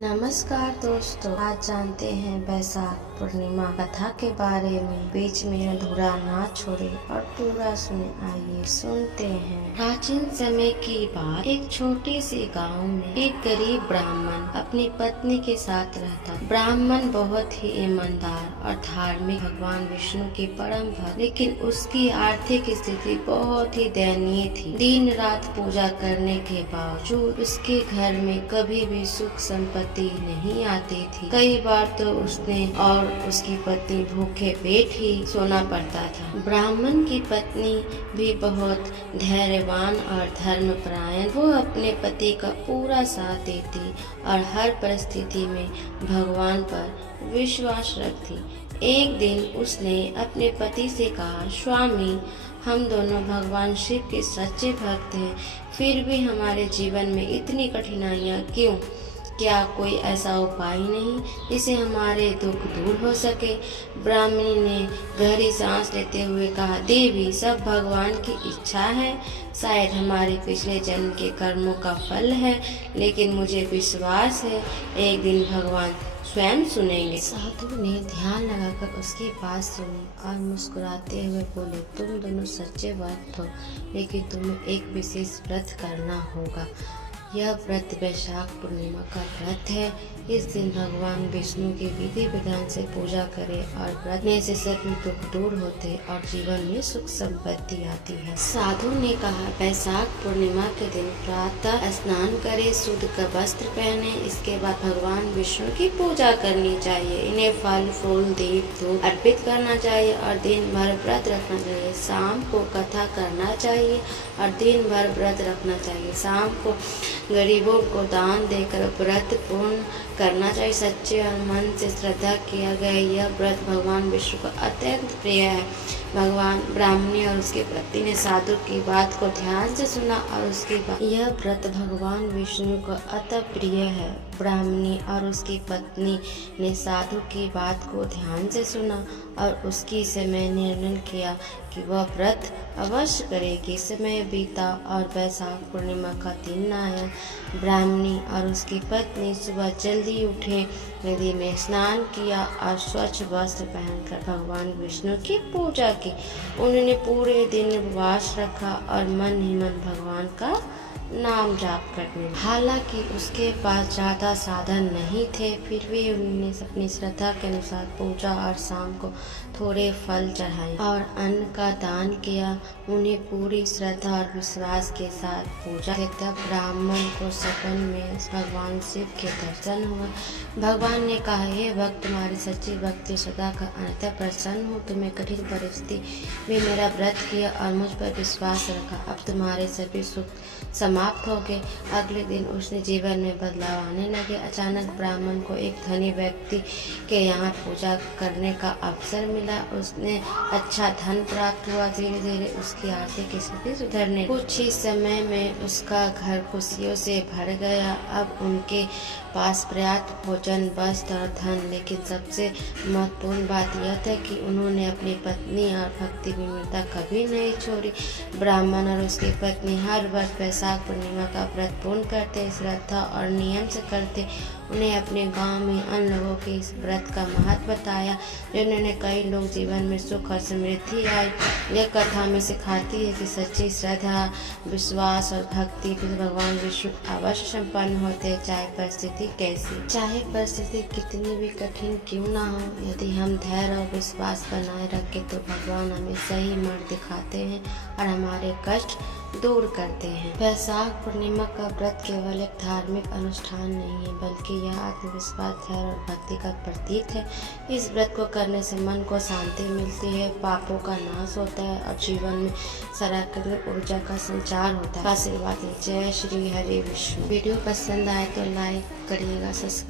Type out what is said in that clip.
नमस्कार दोस्तों, आज जानते हैं वैशाख पूर्णिमा कथा के बारे में। बीच में अधूरा ना छोड़े और पूरा सुने। आइए सुनते हैं। प्राचीन समय की बात। एक छोटी सी गांव में एक गरीब ब्राह्मण अपनी पत्नी के साथ रहता। ब्राह्मण बहुत ही ईमानदार और धार्मिक, भगवान विष्णु के परम भक्त, लेकिन उसकी आर्थिक स्थिति बहुत ही दयनीय थी। दिन रात पूजा करने के बावजूद उसके घर में कभी भी सुख संपत्ति नहीं आती थी। कई बार तो उसने और उसकी पत्नी भूखे पेट ही सोना पड़ता था। ब्राह्मण की पत्नी भी बहुत धैर्यवान और धर्मपरायण। वो अपने पति का पूरा साथ देती और हर परिस्थिति में भगवान पर विश्वास रखती। एक दिन उसने अपने पति से कहा, स्वामी, हम दोनों भगवान शिव के सच्चे भक्त हैं, फिर भी हमारे जीवन में इतनी कठिनाइयाँ क्यों? क्या कोई ऐसा उपाय नहीं जिससे हमारे दुख दूर हो सके? ब्राह्मणी ने गहरी सांस लेते हुए कहा, देवी, सब भगवान की इच्छा है। शायद हमारे पिछले जन्म के कर्मों का फल है, लेकिन मुझे विश्वास है एक दिन भगवान स्वयं सुनेंगे। साधु ने ध्यान लगाकर उसकी बात सुनी और मुस्कुराते हुए बोले, तुम दोनों सच्चे भक्त हो, लेकिन तुम्हें एक विशेष व्रत करना होगा। यह व्रत वैशाख पूर्णिमा का व्रत है। इस दिन भगवान विष्णु की विधि विधान से पूजा करें और व्रत में से सभी दुख दूर होते और जीवन में सुख संपत्ति आती है। साधु ने कहा, वैशाख पूर्णिमा के दिन प्रातः स्नान करें, शुद्ध का वस्त्र पहने, इसके बाद भगवान विष्णु की पूजा करनी चाहिए। इन्हें फल फूल दीप धूप अर्पित करना चाहिए और दिन भर व्रत रखना चाहिए। शाम को कथा करना चाहिए और दिन भर व्रत रखना चाहिए। शाम को गरीबों को दान देकर व्रत पूर्ण करना चाहिए। सच्चे और मन से श्रद्धा किया गया यह व्रत भगवान विष्णु को अत्यंत प्रिय है। भगवान ब्राह्मणी और उसके पति ने साधु की बात को ध्यान से सुना और उसके बाद यह व्रत भगवान विष्णु को अति प्रिय है। ब्राह्मणी और उसकी पत्नी ने साधु की बात को ध्यान से सुना और उसकी समय निर्णय किया कि वह व्रत अवश्य करेगी। समय बीता और वैशाख पूर्णिमा का दिन आया। ब्राह्मणी और उसकी पत्नी सुबह जल्दी उठे, नदी में स्नान किया और स्वच्छ वस्त्र पहनकर भगवान विष्णु की पूजा की। उन्होंने पूरे दिन उपवास रखा और मन ही मन भगवान का नाम जाप करने। हालांकि उसके पास ज्यादा साधन नहीं थे, फिर भी उन्होंने अपनी श्रद्धा के अनुसार पूजा और शाम को थोड़े फल चढ़ाए और अन्न का दान किया। उन्हें पूरी श्रद्धा और विश्वास के साथ पूजा के तब ब्राह्मण को सपन में भगवान शिव के दर्शन हुआ। भगवान ने कहा, हे भक्त, तुम्हारी सच्ची भक्ति श्रद्धा का अंततः प्रसन्न हो। तुम्हें कठिन परिस्थिति में मेरा व्रत किया और मुझ पर विश्वास रखा। अब तुम्हारे सभी सुख समाप्त हो गए। अगले दिन उसने जीवन में बदलाव आने लगे। अचानक ब्राह्मण को एक धनी व्यक्ति के यहाँ पूजा करने का अवसर मिला। उसने अच्छा धन प्राप्त हुआ। धीरे धीरे उसकी आर्थिक स्थिति सुधरने। कुछ ही समय में उसका घर खुशियों से भर गया। अब उनके पास पर्याप्त भोजन, वस्त्र और धन, लेकिन सबसे महत्वपूर्ण बात यह था कि उन्होंने अपनी पत्नी और भक्ति विनम्रता कभी नहीं छोड़ी। ब्राह्मण और उसकी पत्नी हर वर्ष वैशाख पूर्णिमा का व्रत पूर्ण करते, श्रद्धा और नियम से करते। उन्हें अपने गांव में अन्य लोगों के इस व्रत का महत्व बताया, जिन्होंने कई लोग जीवन में सुख और समृद्धि आई। यह कथा में सिखाती है कि सच्ची श्रद्धा, विश्वास और भक्ति से भगवान विष्णु अवश्य संपन्न होते, चाहे परिस्थिति कैसी, चाहे परिस्थिति कितनी भी कठिन क्यों ना हो। यदि हम धैर्य और विश्वास बनाए रखें तो भगवान हमें सही मार्ग दिखाते हैं और हमारे कष्ट दूर करते हैं। वैशाख पूर्णिमा का व्रत केवल एक धार्मिक अनुष्ठान नहीं है, बल्कि यह आत्मविश्वास, धैर्य और भक्ति का प्रतीक है। इस व्रत को करने से मन को शांति मिलती है, पापों का नाश होता है और जीवन में सकारात्मक ऊर्जा का संचार होता है। आशीर्वाद। जय श्री हरि विष्णु। वीडियो पसंद आए तो लाइक करिएगा, सब्सक्राइब